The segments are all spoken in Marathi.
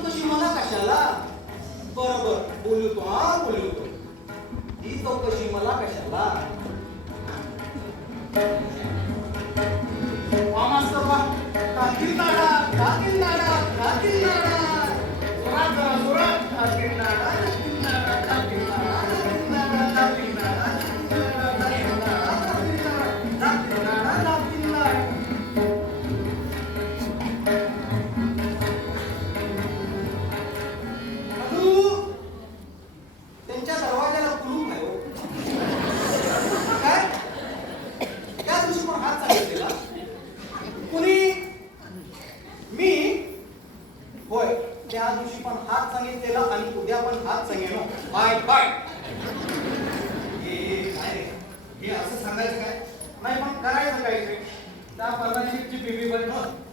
चौकशी मला कशाला? बरोबर बोलतो, हा बोलतो. ही चौकशी मला कशाला? मास्तर बा, कातील नाडा, कातील नाडा, कातील नाडा. जोरात जरा जोरात. कातील नाडा, कातील नाडा, कातील नाडा, कातील नाडा, कातील नाडा, कातील नाडा, कातील नाडा, कातील नाडा. त्यांच्या दरवाजाला कुलूप नाही हो. काय? त्या दिवशी पण हात सांगितलेला कुणी? मी होय, त्या दिवशी पण हात सांगितलेला आणि उद्या पण हात सांगेनो. Bye bye. हे असं सांगायचं काय? नाही पण करायचं काय ते? त्या परदाशीची बीबीबाई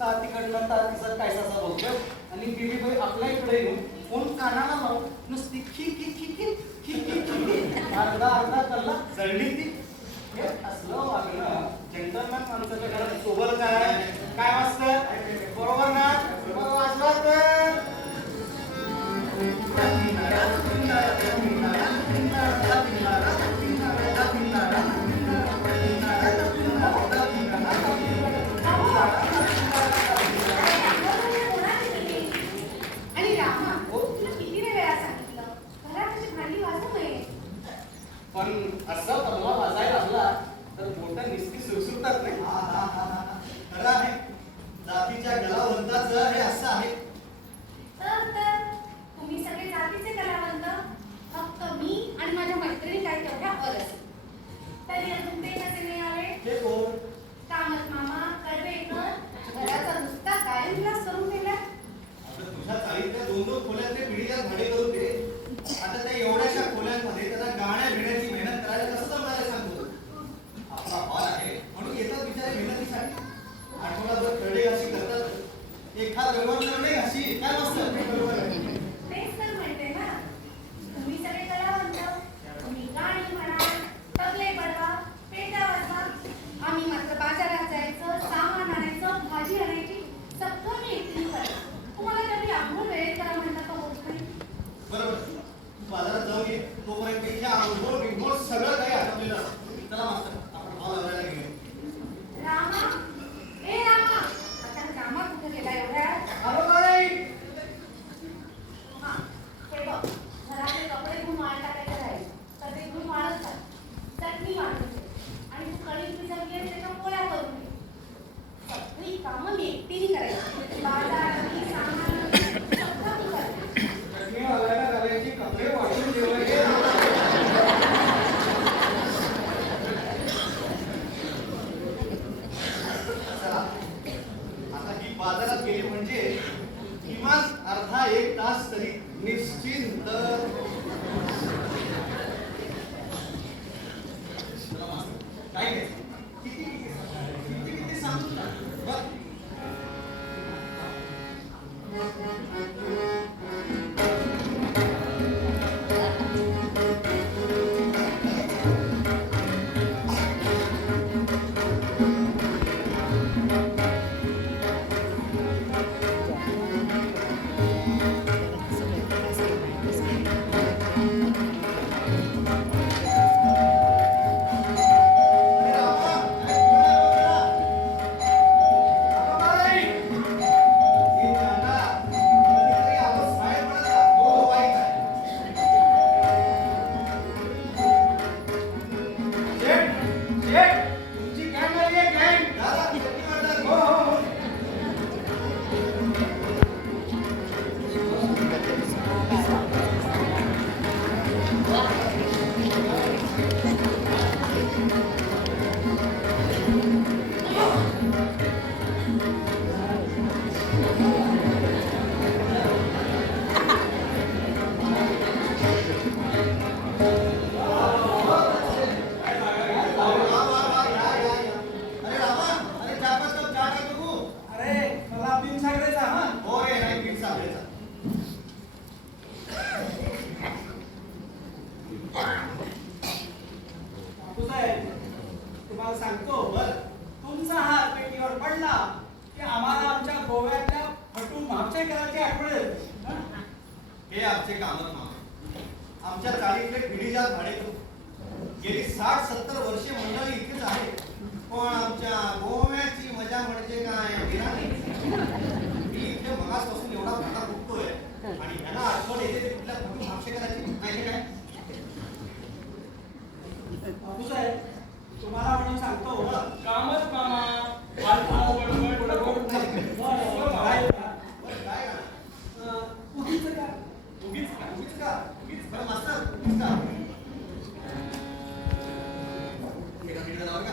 तातीकडनं तातीचा कायसाचा बोलतोय आणि बीबीबाई आपल्या इकडे येऊन फोन कानाला लावून नुसती खी खी खी खी खी खी खी अर्धा अर्धा कल्ला जळली ती. हे असलं वागणं जेंटलमॅन माणसाच्या घरात सोबत काय? काय वाजतं? बरोबर ना? वाजवत आणि रामा, तुला किती वेळा सांगितलं घरात अशी भांडी वाजू नये. पण असं तबला वाजायला लागला तर बोटं निस्ती सुरसुरतात नाही. खरं आहे, जातीच्या कलावंताचं हे असं आहे. तर तुम्ही सगळे जातीचे कलावंत, फक्त मी आणि माझ्या मैत्रिणी काय तेवढ्या अरस. तरी अजून ते कसे नाही आले? ते कोण? कामत मामा, कडवेकर. घराचा नुसता गायन क्लास करून ठेवला. आता तुझ्या चाळीतल्या 2-2 खोल्यांचे पिढीच्या भाडे करून दे. आता त्या एवढ्याशा खोल्यांमध्ये त्याला गाण्या भिण्याची मेहनत करायला कसं जमणार आहे सांगतो? आपला हॉल आहे म्हणून येतात बिचारे मेहनतीसाठी. आठवडाभर कडे घाशी करतात. एखाद रविवार कडे घाशी काय मस्त. तेच तर म्हणते ना, तुम्ही सगळे कलावंत. तुम्ही गाणी म्हणा, तबले बनवा, पेट्या वाजवा. आम्ही मात्र बाजारात जायचं, सामान आणायचं, भाजी आणायची. सगळं मी एकटीने करायचं. तुम्हाला कधी आंघोळ वेळेत करा म्हणता का होत नाही? बरोबर. बाजारात जाऊन ये तोपर्यंत इथे आंघोळ बिंघोळ सगळं काही आटपलेलं असतं. चला मास्तर आपण हॉल आवरायला घेऊया. रामा, ए रामा, आता रामा कुठे गेला एवढ्या? आलो काय? हा, हे बघ, घरातले कपडे धुवून वाळ टाकायचे राहील तर ते धुवून वाळत घाल. चटणी वाढून घे आणि तू कढई भिजवली आहे त्याच्या पोळ्या करून घे. सगळी कामं मी एकटीने करायची. बाजार आणि सामान सगळं मी करते. चटणी वालायला घालायची, कपडे वाढून ठेवायचे. आता ही बाजारात गेली म्हणजे किमान अर्धा 1 तास तरी निश्चिंत. काय घ्यायचं? किती सांगतो ना बघ. करायची आठवण येते. हे आमचे कामच मामा. आमच्या चाळीतले पिढीजात भाडेकरू गेली 60-70 वर्षे मंडळी इथेच आहे. पण आमच्या गोव्याची मजा म्हणजे काय गिराणी. मी इथे मगासपासून एवढा प्रकार बघतोय आणि ह्यांना आठवण येते ते कुठल्या कुठून भाष्यकाराची माहिती काय. बापूसाहेब तुम्हाला म्हणून सांगतो कामच मामा. फालतू बडबड बडबड. काय का उगीच का उगीच का बरं मास्तर उगीच का एका मिनिटात आवर का.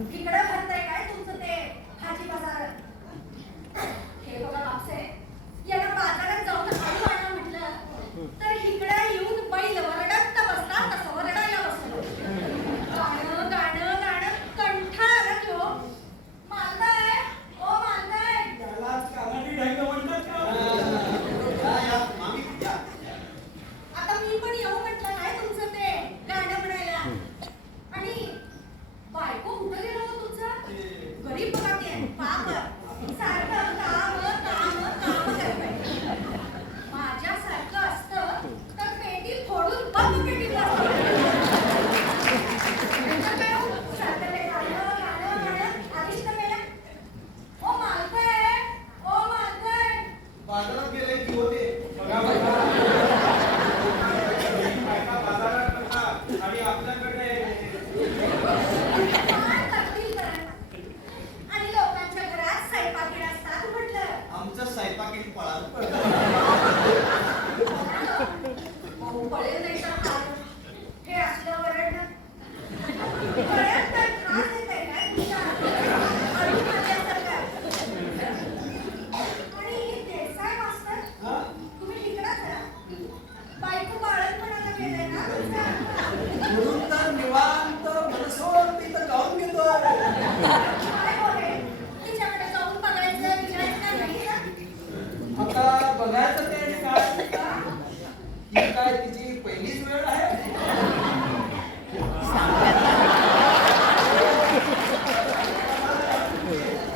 इकडं भरतंय काय तुमचं ते भाजी बाजार? हे बघा बापसे, याला बाजारात जाऊन आलू आणा म्हटलं तर इकडे येऊन बैल वरडत बसतात तसं वरडायला बसलं. गाणं गाणं गाणं कंठाळा आला की हो. मालदाय, ओ मालदाय. त्यालाच कानाडी ढाईला म्हणतात का? या, मामी, या. आता मी पण येऊ म्हटलं काय तुमचं ते गाणं म्हणायला. आणि बायको कुठं गेलं हो तुमचं? गरीब बघा ते पाप सारखं काम काम काम करतंय. माझ्यासारखं असतं तर पेटी फोडून बंद पेटीत बसतं. त्यांचं काय हो? सारखं ते गाणं गाणं गाणं आधीच तर मेलं. ओ मालकय, ओ मालकय. बाजारात गेले की होते बघा बघा. बायका बाजारात करतात आणि आपल्याकडे काय करतील तर? आणि लोकांच्या घरात स्वयंपाकीण असतात म्हटलं. आमचं स्वयंपाकी पळालं अहो, पळेल नाही तर काय? हे असलं वरडणं. पळेल तर त्रास देताय काय तुमच्या? आळू खाल्ल्यासारखं. आणि देसाई मास्तर, तुम्ही इकडंच राहा. बायको बाळंतपणाला गेलंय ना तुमचं? म्हणून तर निवांत मनसोड तिथं जाऊन घेतोय. काय बोले? तिच्याकडे जाऊन बघायचं, विचारायचं नाही ना? आता बघायचं ते आणि काय ही काय तिची पहिलीच वेळ आहे.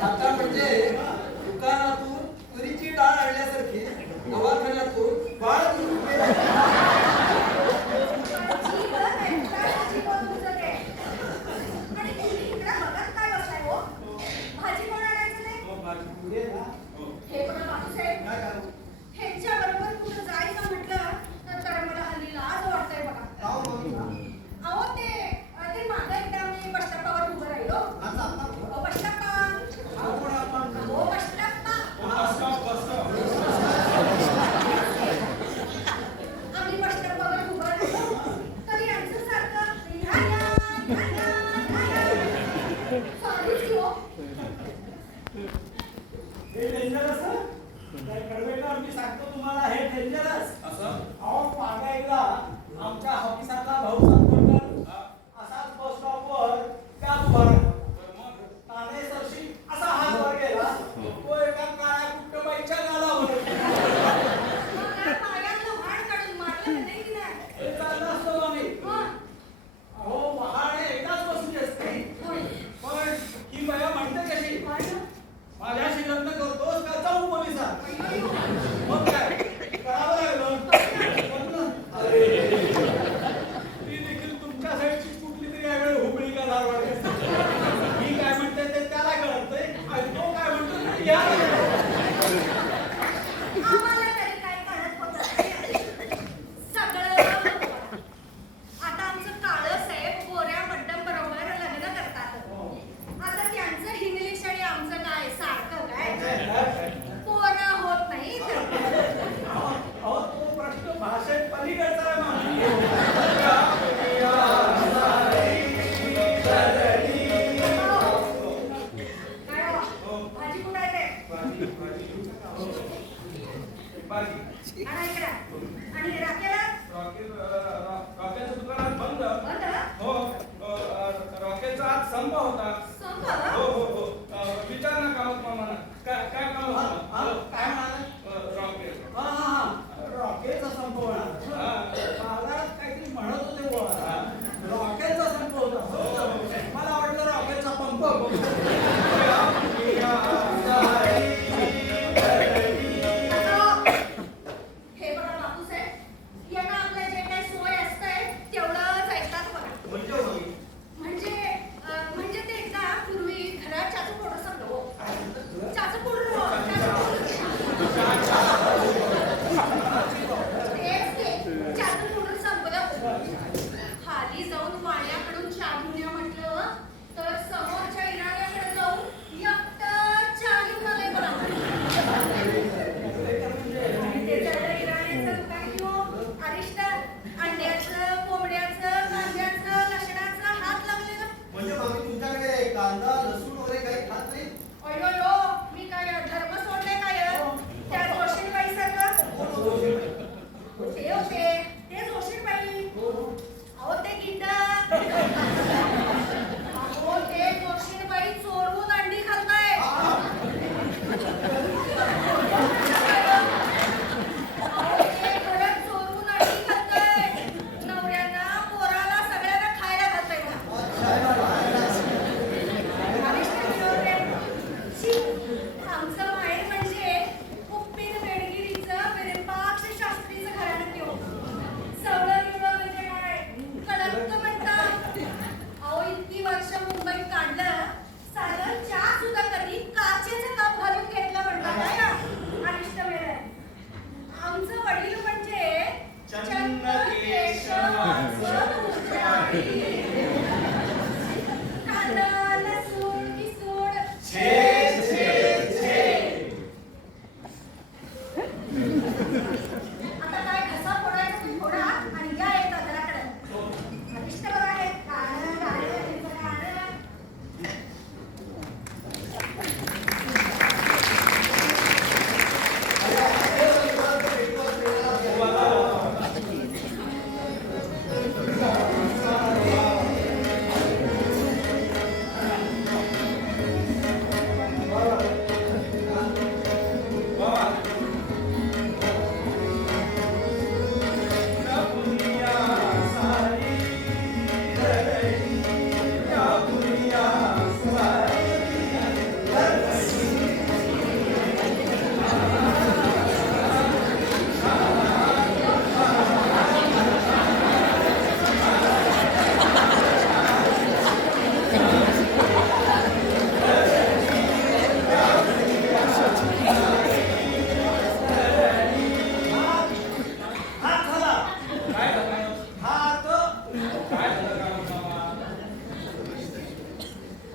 आता म्हणजे दुकानातून तुरीची डाळ आणल्यासारखी दवाखान्यातून बाळ घेऊन गेला. जी बरं आहे, काय भाजी कोण तुझं ते? आणि तुम्ही इकडं बघत काय बसलाय हो? भाजी कोण आणायचं ते? मग भाजी पुढे ना. हे बघा बापूसाहेब, काय करू? ह्यांच्याबरोबर कुठं जायचं म्हटलं तर मला हल्ली लाज वाटतंय बघा. जाऊ मामी. अहो ते मागं एकदा मी बस स्टॉपवर उभं राहिलो. आज आता अहो, बस स्टॉपा. हा कोण आपण? अहो, बस स्टॉपा. बस बस. आम्ही बस स्टॉपवर उभं राहिलो तरी यांचं सारखं ह्या या, ह्या या, ह्या या. चालूच की हो. हे डेंजरस आहे. काय कडवेकर मी सांगतो तुम्हाला हे डेंजरस. असं अहो मागे एकदा आमच्या ऑफिसातला भाऊ संपर्क असाच बस स्टॉपवर त्याच उभा राहिला. ठाणे सरशी असा हात वर गेला तो एका काळ्या कुट्टबाईच्या गालावर. मग काय पायातलं वाढ काढून मारलं नाही की नाही? हे चाललं असतं आम्ही. हं. अहो वहाणे एकदाच बसली असते. होय. पण ही बाया म्हणते कशी काय गं? माझ्याशी लग्न करतोस का जाऊ पोलिसात. अय्यो. मग काय करावं लागलं. ती देखील तुमच्या साईडची कुठली तरी यावेळी हुबळी का धारवाड असते. मी काय म्हणते ते त्याला कळतंय आणि तो काय म्हणतो ते याला कळतंय. आम्हाला तरी काय कळत होतं. सगळं होतं. आता आमचं काळं साहेब गोऱ्या मड्डम बरोबर लग्न करतात. आता त्यांचं इंग्लिश आणि आमचं काय सारखं काय? पोरं होत नाही. अहो तो प्रश्न भाषेत पलीकडचा आहे मामी. काय हो? भाजी कुठं आहे ते? बाकी आणा इकडं. आणि राखेला? रॉकेलचं दुकानात बंद. बंद? हो रॉकेलचा आज संप होता. संप? हो हो हो विचार ना कामत मामाला काय काम हा, होतं. काय म्हणाले? रॉकेल. हा रॉकेलचा संप होणार. हा. बाजारात काहीतरी म्हणत होते बुवा. रॉकेलचा संप होता. मला वाटलं रॉकेलचा पंप. हे बघा बापूसाहेब, यांना आपलं जे काही सोय असतंय तेवढंच ऐकतात बघा. म्हणजे होईल. म्हणजे ते एकदा पूर्वी घरात चाचू पोडं संपलं हो. चाचू पोडं हो, चाचू पोडं. तेच ते, चाचू पोडं संपलं. खाली जाऊन वाड्याकडून चहा घेऊन या म्हटलं तर समोरच्या इराण्याकडे कांदा लसूण किसूण छे छे छे. आता काय घसा फोडायचा तुम्ही फोडा आणि या येतात घराकडे अरिष्ट बघा हे काढं काढं काढं. हात झाला. काय झालं? हात. काय झालं का मामा?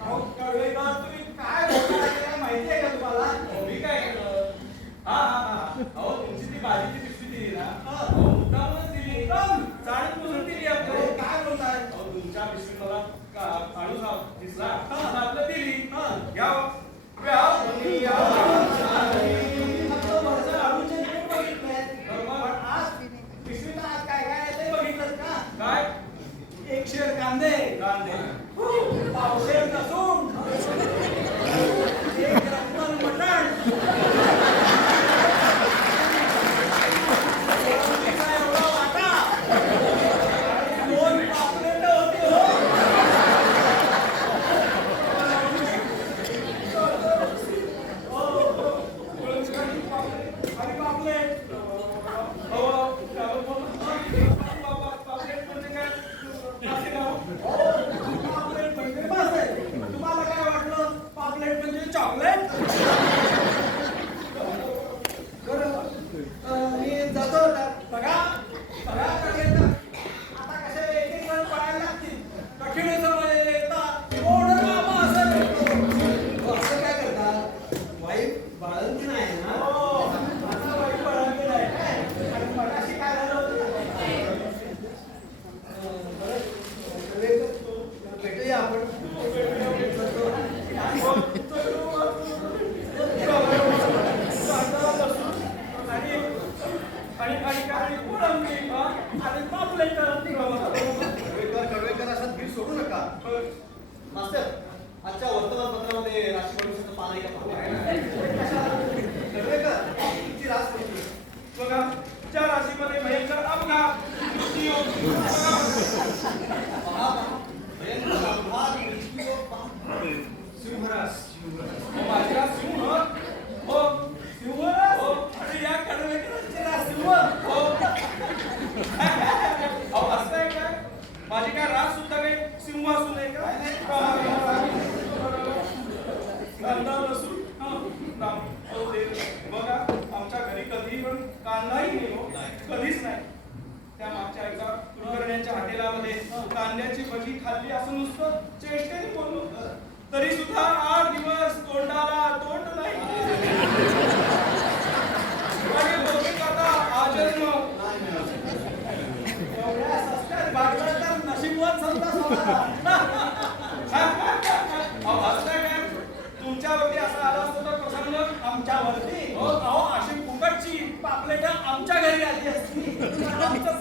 अहो कडवेकर, तुम्ही काय बोलता ते माहिती आहे का तुम्हाला? अहो, मी काय केलं? हा. अहो, तुमची ती भाजीची पिशवी दिली ना? अहो, मुद्दामच दिली. जाणून-बुजून दिली आपल्याला. अहो, काय बोलताय? अहो, तुमच्या पिशवीत मला काढून दिसला. आपलं दिली. घ्या हो. घ्या हो. तुम्ही फक्त वरचं आळूचे बोट बघितलेत. बरोबर. पण आज पिशवीत आज काय काय आहे ते बघितलं का? काय? 1 शेर कांदे, कांदे. पावशेर लसूण, 1 रत्तन मटण, एवढा एवढा वाटा आणि 2 पापलेट होती हो. आणि पापलेट. अहो, पापलेट म्हणजे काय? असे का? पापलेट म्हणजे बस आहे. तुम्हाला काय वाटलं पापलेट म्हणजे चॉकलेट? बरं, मी जातो आता. बघा बघा कडवेकर, आता कसे एक एक जण पळायला लागतील. कठीण समय येतात गोड मामा असं भेटतो. असं काय करता? वाईट बाळंती नाही ना? हो, आता वाईट बाळंती नाही काय? आणि मगाशी काय झालं होतं? भेटूया आपण. आणि पापलेट कडवेकर अशात भीड सोडू नका. मास्तर, आजच्या वर्तमानपत्रामध्ये राशी भविष्याचं पान आहे का? कडवेकर, तुमची रास कोणती? बघा, ज्या राशीमध्ये भयंकर अपघात, मृत्यू, बघा. भयंकर अपघात, मृत्यू, सिंहरास. हो, माझी रास सिंह. हो, शिवराज हो. आणि या कडवेकरांची रास शिव. हो. अहो, असं आहे काय? माझी काय रास सुद्धा काही सिंहासून आहे का? कांदा लसूण. अहो, ते बघा, आमच्या घरी कधीही पण कांदाही नाही हो. कधीच नाही. त्या मागच्या एका कुलकर्ण्यांच्या हॉटेलामध्ये कांद्याची भजी खाल्ली असं नुसतं चेष्टेने बोललो. तरी सुद्धा 8 दिवस तोंडाला तोंड नाही. आणि बहुतेक आता आजन्म. एवढ्या सस्त्यात भागला तर नशीबवान समजा स्वतःला. अहो, असं काय? तुमच्यावरती असा आला असतो तर प्रसंग. आमच्यावरती अहो अशी फुकटची पापलेट आमच्या घरी आली असती. आमचं